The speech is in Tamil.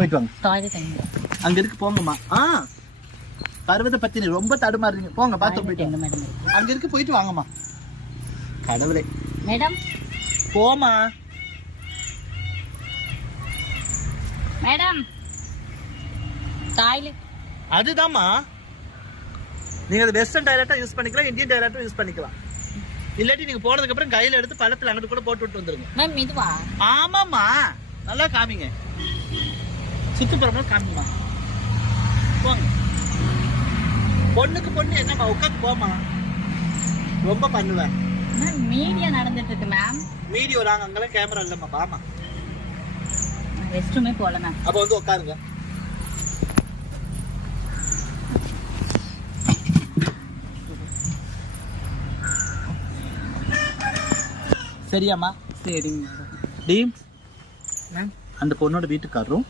போயிட்டு வாங்க. அங்க இருக்கு போங்கம்மா. பர்வத பத்தினி ரொம்ப தடுமாறுறீங்க. போங்க பாத்ரூம் போயிட்டு அங்க இருக்கு, போயிட்டு வாங்கம்மா. கடவுளே மேடம், போமா மேடம். டாய்லெட் அதுதான்மா. நீங்க அது வெஸ்டர்ன் டாய்லெட்டா யூஸ் பண்ணிக்கலாம், இந்தியன் டாய்லெட்டா யூஸ் பண்ணிக்கலாம். இல்லாட்டி நீங்க போனதுக்கு அப்புறம் கையில எடுத்து பழத்துல அங்கிட்டு கூட போட்டு விட்டு வந்துருங்க. மேம் இதுவா? ஆமாம்மா, நல்லா காமிங்க, சுத்துப்புறமா காமிங்கம்மா. போங்க. பொண்ணுக்கு பொண்ணு என்னம்மா, உட்காந்து போமா. ரொம்ப பண்ணுவேன். மேம் மீடியா நடந்துட்டு இருக்கு மேம். வீடியோ நாங்க அங்கெல்லாம் கேமரா இல்லம்மா. பாமா, ரெஸ்ட் ரூமே போல மேம். அப்ப வந்து உட்காருங்க. சரியாம்மா? சரிங்க டீம் மேம். அந்த பொண்ணோட வீட்டுக்காரரும்